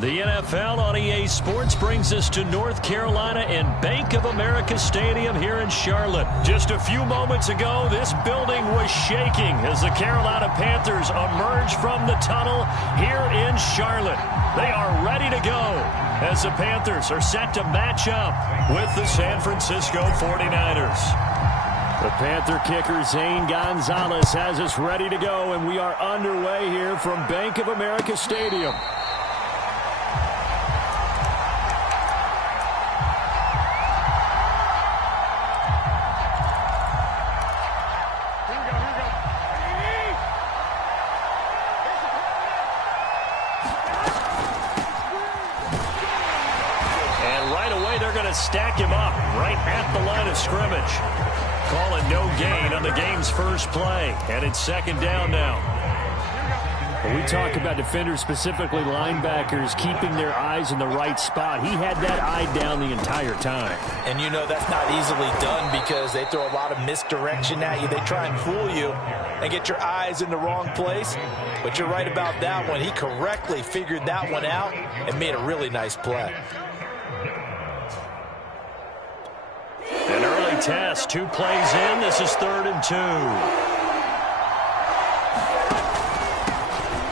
The NFL on EA Sports brings us to North Carolina and Bank of America Stadium here in Charlotte. Just a few moments ago, this building was shaking as the Carolina Panthers emerged from the tunnel here in Charlotte. They are ready to go as the Panthers are set to match up with the San Francisco 49ers. The Panther kicker, Zane Gonzalez, has us ready to go, and we are underway here from Bank of America Stadium. Stack him up right at the line of scrimmage. Calling no gain on the game's first play, and it's second down now. When we talk about defenders, specifically linebackers, keeping their eyes in the right spot, he had that eye down the entire time. And you know that's not easily done because they throw a lot of misdirection at you. They try and fool you and get your eyes in the wrong place. But you're right about that one. He correctly figured that one out and made a really nice play. An early test, 2 plays in. This is 3rd and 2.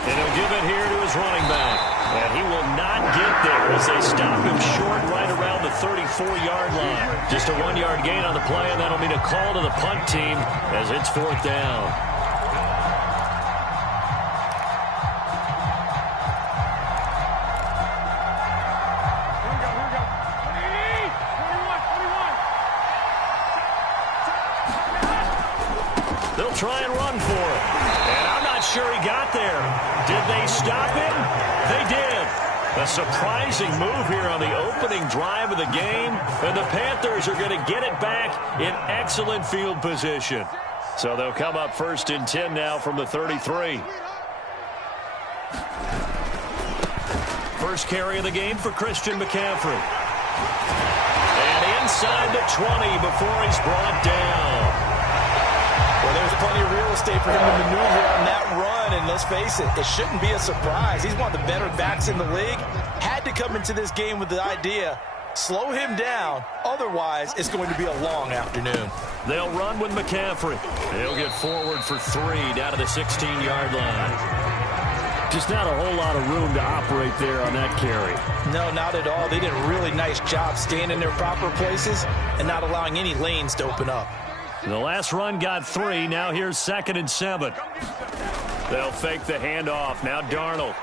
And he'll give it here to his running back. And he will not get there as they stop him short right around the 34-yard line. Just a 1-yard gain on the play, and that'll mean a call to the punt team as it's 4th down. They'll try and run for it. And I'm not sure he got there. Did they stop him? They did. A surprising move here on the opening drive of the game. And the Panthers are going to get it back in excellent field position. So they'll come up 1st and 10 now from the 33. First carry of the game for Christian McCaffrey. And inside the 20 before he's brought down. Well, there's plenty of real estate for him to maneuver on that run, and let's face it, it shouldn't be a surprise. He's one of the better backs in the league. Had to come into this game with the idea, slow him down, otherwise it's going to be a long afternoon. They'll run with McCaffrey. He'll get forward for 3 down to the 16-yard line. Just not a whole lot of room to operate there on that carry. No, not at all. They did a really nice job staying in their proper places and not allowing any lanes to open up. The last run got 3. Now here's 2nd and 7. They'll fake the handoff. Now Darnold.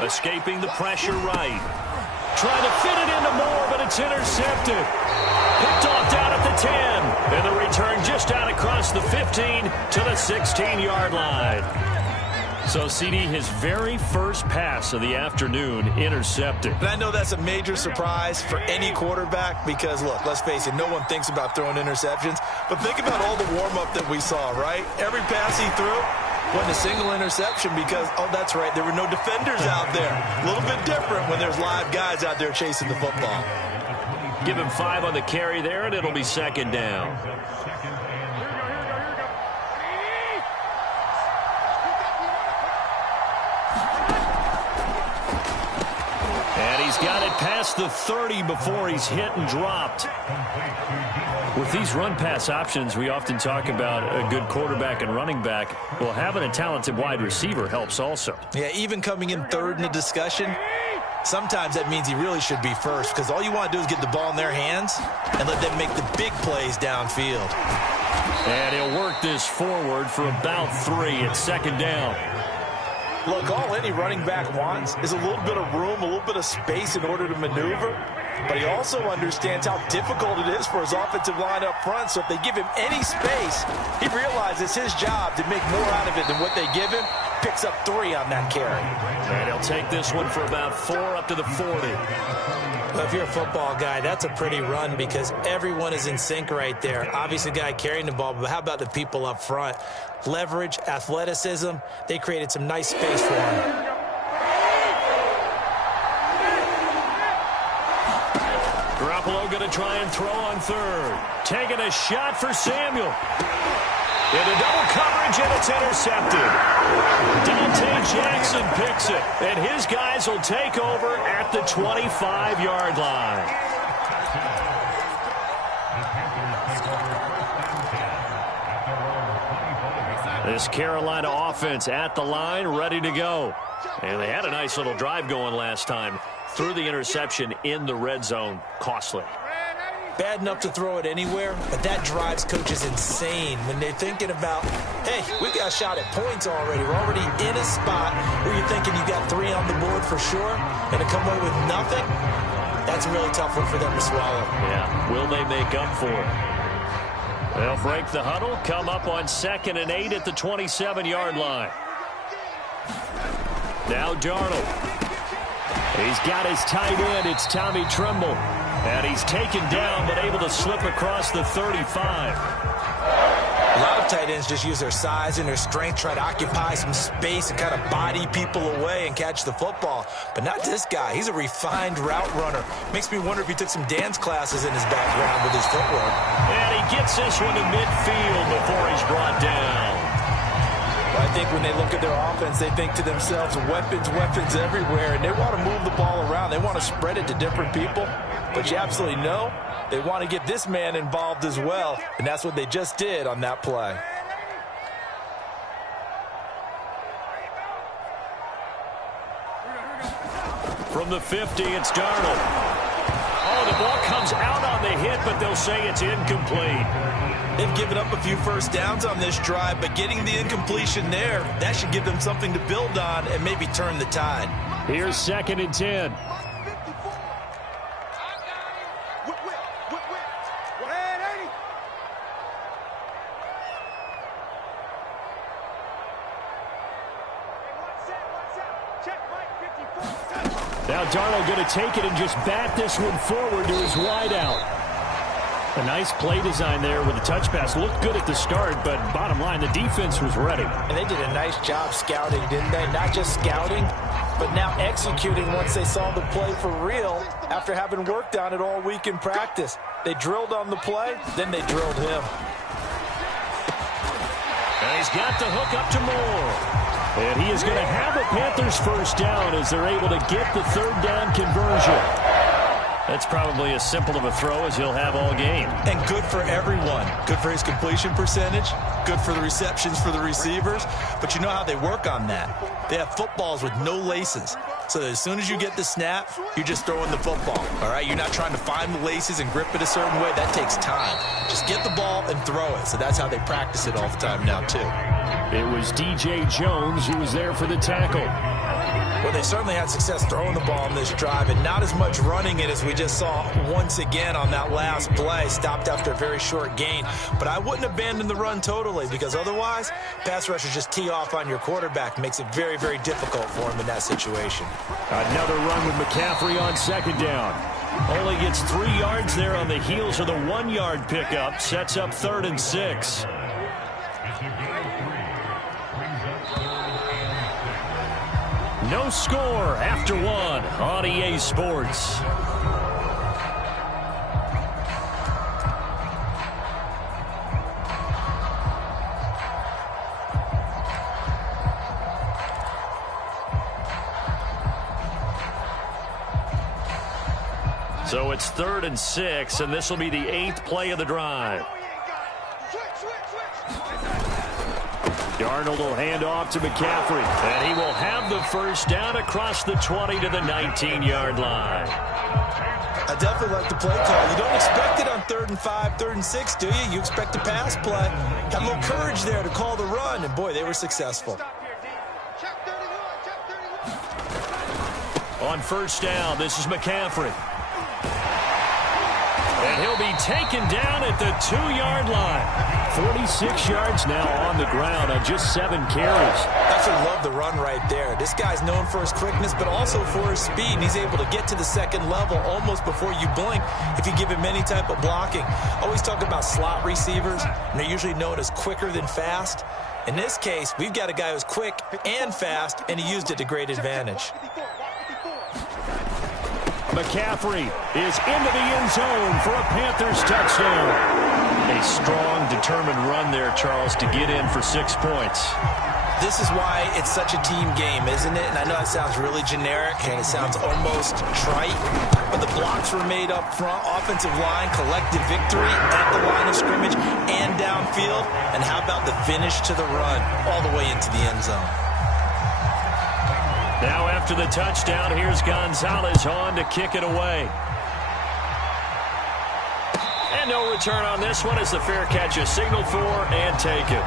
Escaping the pressure right. Trying to fit it into Moore, but it's intercepted. Picked off down at the 10. And the return just out across the 15 to the 16-yard line. So, CD, his very first pass of the afternoon intercepted. And I know that's a major surprise for any quarterback because, look, let's face it, no one thinks about throwing interceptions. But think about all the warm-up that we saw, right? Every pass he threw wasn't a single interception because, oh, that's right, there were no defenders out there. A little bit different when there's live guys out there chasing the football. Give him 5 on the carry there, and it'll be 2nd down. He's got it past the 30 before he's hit and dropped. With these run-pass options, we often talk about a good quarterback and running back. Well, having a talented wide receiver helps also. Yeah, even coming in 3rd in the discussion, sometimes that means he really should be first because all you want to do is get the ball in their hands and let them make the big plays downfield. And he'll work this forward for about 3 at 2nd down. Look, all any running back wants is a little bit of room, a little bit of space in order to maneuver. But he also understands how difficult it is for his offensive line up front. So if they give him any space, he realizes his job to make more out of it than what they give him. Picks up 3 on that carry. And he'll take this one for about 4 up to the 40. Well, if you're a football guy, that's a pretty run because everyone is in sync right there. Obviously, the guy carrying the ball, but how about the people up front? Leverage, athleticism, they created some nice space for him. Garoppolo going to try and throw on 3rd. Taking a shot for Samuel. Into double coverage, and it's intercepted. Dante Jackson picks it, and his guys will take over at the 25-yard line. This Carolina offense at the line, ready to go. And they had a nice little drive going last time. Threw the interception in the red zone. Costly. Bad enough to throw it anywhere, but that drives coaches insane when they're thinking about, hey, we got a shot at points already. We're already in a spot where you're thinking you got 3 on the board for sure, and to come away with nothing, that's a really tough one for them to swallow. Yeah, will they make up for it? They'll break the huddle, come up on 2nd and 8 at the 27-yard line. Now Darnold. He's got his tight end. It's Tommy Tremble. And he's taken down, but able to slip across the 35. A lot of tight ends just use their size and their strength, try to occupy some space and kind of body people away and catch the football. But not this guy. He's a refined route runner. Makes me wonder if he took some dance classes in his background with his footwork. And he gets this one to midfield before he's brought down. I think when they look at their offense, they think to themselves, weapons, weapons everywhere, and they want to move the ball around. They want to spread it to different people, but you absolutely know they want to get this man involved as well, and that's what they just did on that play. From the 50, it's Darnold. Oh, the ball comes out on the hit, but they'll say it's incomplete. They've given up a few first downs on this drive, but getting the incompletion there, that should give them something to build on and maybe turn the tide. Here's 2nd and 10. Now Darnold going to take it and just bat this one forward to his wideout. A nice play design there with the touch pass. Looked good at the start, but bottom line, the defense was ready. And they did a nice job scouting, didn't they? Not just scouting, but now executing once they saw the play for real after having worked on it all week in practice. They drilled on the play, then they drilled him. And he's got the hook up to Moore. And he is going to have a Panthers first down as they're able to get the 3rd down conversion. That's probably as simple of a throw as he'll have all game. And good for everyone. Good for his completion percentage. Good for the receptions for the receivers. But you know how they work on that. They have footballs with no laces. So that as soon as you get the snap, you're just throwing the football. All right? You're not trying to find the laces and grip it a certain way. That takes time. Just get the ball and throw it. So that's how they practice it all the time now, too. It was DJ Jones who was there for the tackle. Well, they certainly had success throwing the ball on this drive and not as much running it as we just saw once again on that last play. Stopped after a very short gain. But I wouldn't abandon the run totally because otherwise, pass rushers just tee off on your quarterback. Makes it very, very difficult for him in that situation. Another run with McCaffrey on 2nd down. Only gets 3 yards there on the heels of the 1-yard pickup. Sets up 3rd and 6. No score after 1 on EA Sports. So it's 3rd and 6, and this will be the 8th play of the drive. Darnold will hand off to McCaffrey, and he will have the first down across the 20 to the 19-yard line. I definitely like the play call. You don't expect it on 3rd and 5, 3rd and 6, do you? You expect a pass play. Had a little courage there to call the run, and boy, they were successful. On 1st down, this is McCaffrey. And he'll be taken down at the 2-yard line. 46 yards now on the ground on just 7 carries. Absolutely love the run right there. This guy's known for his quickness, but also for his speed. And he's able to get to the 2nd level almost before you blink if you give him any type of blocking. Always talk about slot receivers, and they're usually known as quicker than fast. In this case, we've got a guy who's quick and fast, and he used it to great advantage. McCaffrey is into the end zone for a Panthers touchdown. A strong, determined run there, Charles, to get in for 6 points. This is why it's such a team game, isn't it? And I know that sounds really generic and it sounds almost trite, but the blocks were made up front, offensive line, collective victory at the line of scrimmage and downfield. And how about the finish to the run all the way into the end zone? Now after the touchdown, here's Gonzalez on to kick it away. And no return on this one as the fair catch is signaled for and taken.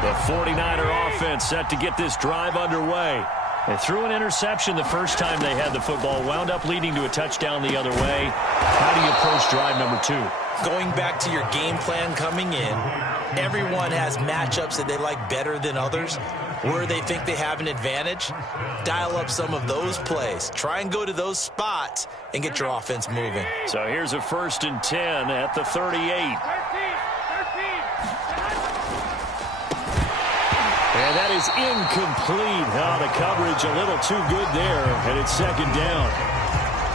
The 49er offense set to get this drive underway. They threw an interception the first time they had the football, wound up leading to a touchdown the other way. How do you approach drive number 2? Going back to your game plan coming in, everyone has matchups that they like better than others. Where they think they have an advantage, dial up some of those plays. Try and go to those spots and get your offense moving. So here's a 1st and 10 at the 38. And that is incomplete. Oh, the coverage a little too good there, and it's 2nd down.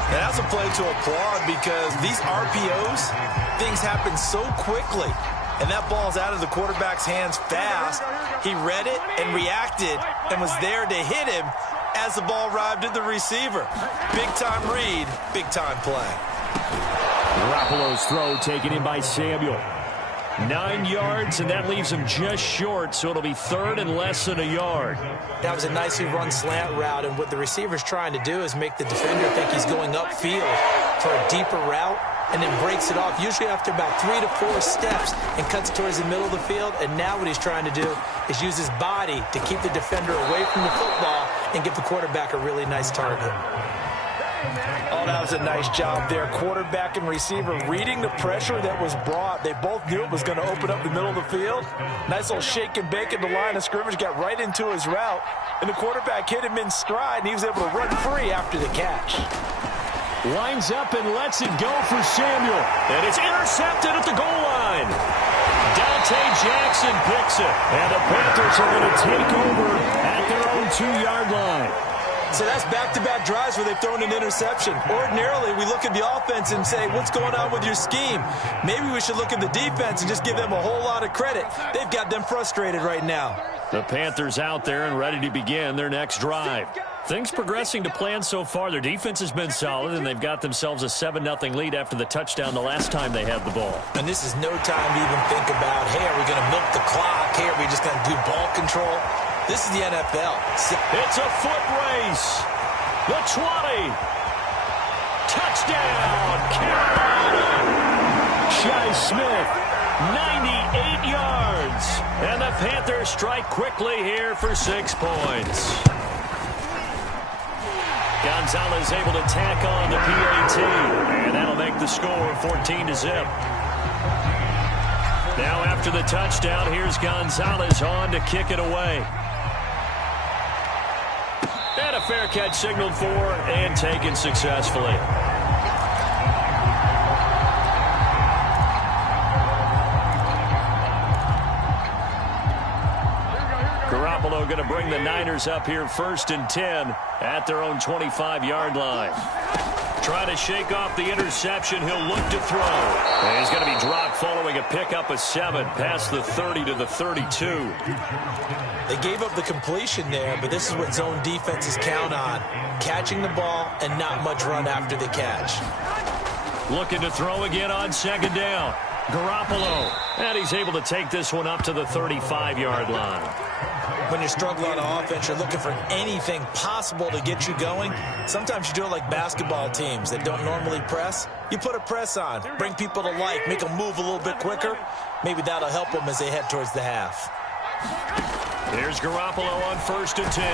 And that's a play to applaud because these RPOs, things happen so quickly. And that ball's out of the quarterback's hands fast. He read it and reacted and was there to hit him as the ball arrived at the receiver. Big-time read, big-time play. Garoppolo's throw taken in by Samuel. 9 yards, and that leaves him just short, so it'll be 3rd and less than a yard. That was a nicely run slant route, and what the receiver's trying to do is make the defender think he's going upfield for a deeper route, and then breaks it off, usually after about 3 to 4 steps, and cuts towards the middle of the field. And now what he's trying to do is use his body to keep the defender away from the football and give the quarterback a really nice target. Oh, that was a nice job there. Quarterback and receiver reading the pressure that was brought. They both knew it was going to open up the middle of the field. Nice little shake and bake at the line of scrimmage, got right into his route. And the quarterback hit him in stride, and he was able to run free after the catch. Lines up and lets it go for Samuel. And it's intercepted at the goal line. Dante Jackson picks it. And the Panthers are going to take over at their own 2-yard line. So that's back-to-back drives where they've thrown an interception. Ordinarily, we look at the offense and say, what's going on with your scheme? Maybe we should look at the defense and just give them a whole lot of credit. They've got them frustrated right now. The Panthers out there and ready to begin their next drive. Things progressing to plan so far. Their defense has been solid, and they've got themselves a 7-0 lead after the touchdown the last time they had the ball. And this is no time to even think about, hey, are we going to milk the clock? Hey, are we just going to do ball control? This is the NFL. It's a foot race. The 20. Touchdown, Carolina. Shi Smith, 98 yards. And the Panthers strike quickly here for 6 points. Gonzalez able to tack on the PAT. And that'll make the score 14-0. Now after the touchdown, here's Gonzalez on to kick it away. And a fair catch signaled for and taken successfully. Garoppolo going to bring the Niners up here 1st and 10 at their own 25-yard line. Trying to shake off the interception. He'll look to throw. And he's going to be dropped following a pickup of 7 past the 30 to the 32. They gave up the completion there, but this is what zone defenses count on. Catching the ball and not much run after the catch. Looking to throw again on 2nd down. Garoppolo. And he's able to take this one up to the 35-yard line. When you're struggling on offense, you're looking for anything possible to get you going. Sometimes you do it like basketball teams that don't normally press. You put a press on, bring people to life, make them move a little bit quicker. Maybe that'll help them as they head towards the half. Here's Garoppolo on 1st and 10.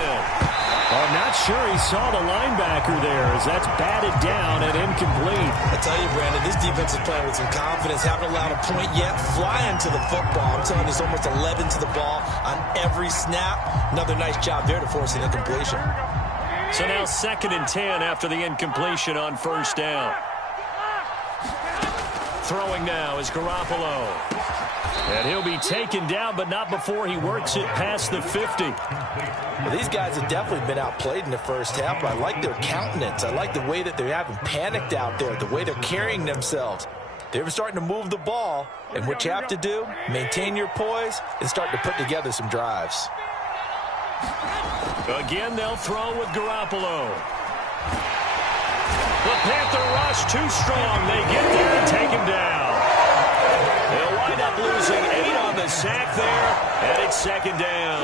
I'm not sure he saw the linebacker there as that's batted down and incomplete. I tell you, Brandon, this defense is playing with some confidence. Haven't allowed a point yet. Flying to the football. I'm telling you, it's almost 11 to the ball on every snap. Another nice job there to force an incompletion. So now 2nd and 10 after the incompletion on 1st down. Throwing now is Garoppolo. And he'll be taken down, but not before he works it past the 50. Well, these guys have definitely been outplayed in the first half, but I like their countenance. I like the way that they haven't panicked out there, the way they're carrying themselves. They're starting to move the ball, and what you have to do, maintain your poise and start to put together some drives. Again, they'll throw with Garoppolo. The Panther rush too strong. They get there and take him down. They'll wind up losing 8 on the sack there, and it's second down.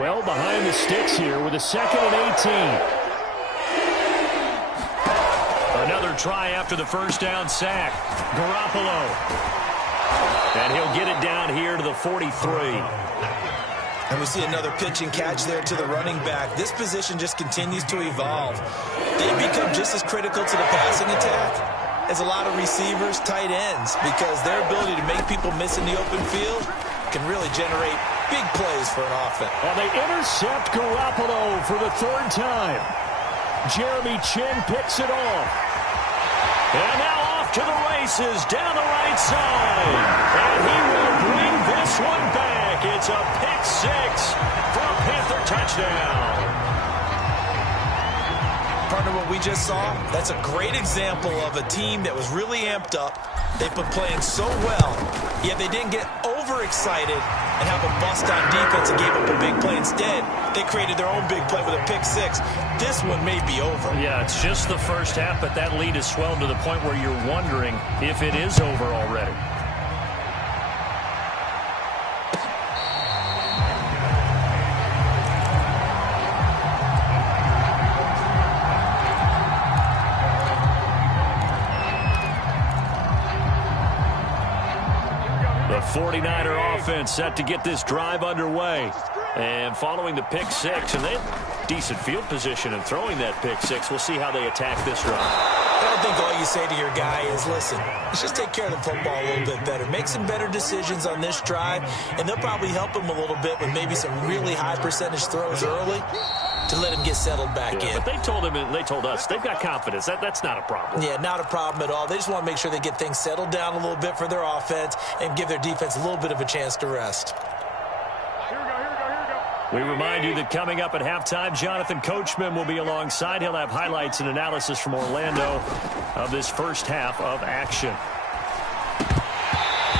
Well behind the sticks here with a 2nd and 18. Another try after the first down sack. Garoppolo. And he'll get it down here to the 43. And we see another pitch and catch there to the running back. This position just continues to evolve. They become just as critical to the passing attack as a lot of receivers, tight ends, because their ability to make people miss in the open field can really generate big plays for an offense. And they intercept Garoppolo for the 3rd time. Jeremy Chin picks it off. And now off to the races down the right side. And he will bring this one back. It's a pick 6 for a Panther touchdown. Partner, what we just saw, that's a great example of a team that was really amped up. They've been playing so well, yet they didn't get overexcited and have a bust on defense and gave up a big play. Instead, they created their own big play with a pick 6. This one may be over. Yeah, it's just the first half, but that lead has swelled to the point where you're wondering if it is over already. The 49er offense set to get this drive underway. And following the pick 6, and they have decent field position in throwing that pick 6. We'll see how they attack this drive. I don't think all you say to your guy is, listen, let's just take care of the football a little bit better. Make some better decisions on this drive, and they'll probably help him a little bit with maybe some really high percentage throws early to let him get settled back in. But they told us they've got confidence. That's not a problem. Yeah, not a problem at all. They just want to make sure they get things settled down a little bit for their offense and give their defense a little bit of a chance to rest. We remind you that coming up at halftime, Jonathan Coachman will be alongside. He'll have highlights and analysis from Orlando of this first half of action.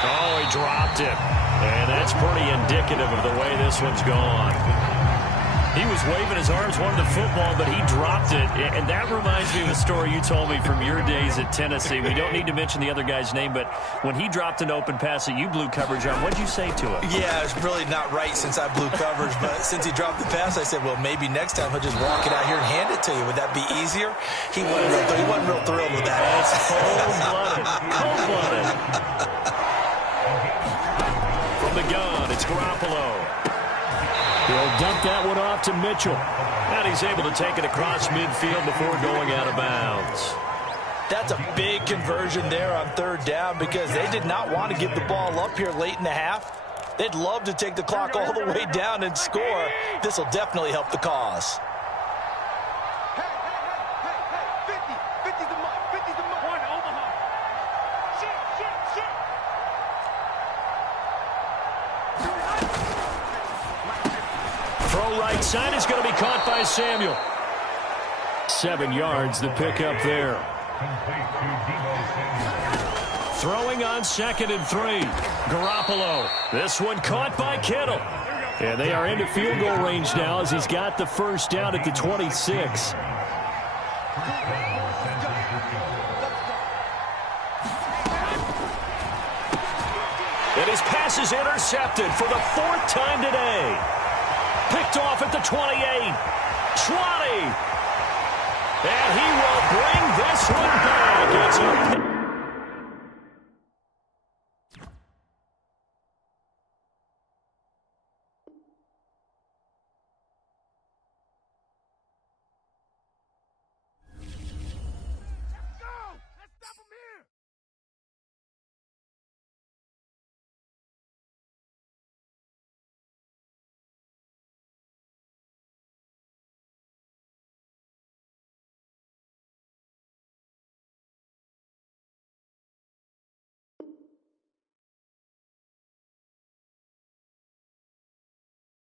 Oh, he dropped it. And that's pretty indicative of the way this one's gone. He was waving his arms, wanted the football, but he dropped it. And that reminds me of a story you told me from your days at Tennessee. We don't need to mention the other guy's name, but when he dropped an open pass that you blew coverage on, what did you say to him? Yeah, it's really not right since I blew coverage, but since he dropped the pass, I said, well, maybe next time he'll just walk it out here and hand it to you. Would that be easier? He wasn't real thrilled with that. That's cold-blooded. Cold-blooded. From the gun, it's Garoppolo. He'll dump that one off to Mitchell. And he's able to take it across midfield before going out of bounds. That's a big conversion there on 3rd down because they did not want to give the ball up here late in the half. They'd love to take the clock all the way down and score. This will definitely help the cause. Right side is going to be caught by Samuel. 7 yards, the pickup there. Throwing on 2nd and 3. Garoppolo. This one caught by Kittle. And they are into field goal range now as he's got the first down at the 26. And his pass is intercepted for the 4th time today. Picked off at the 28. 20. And he will bring this one back.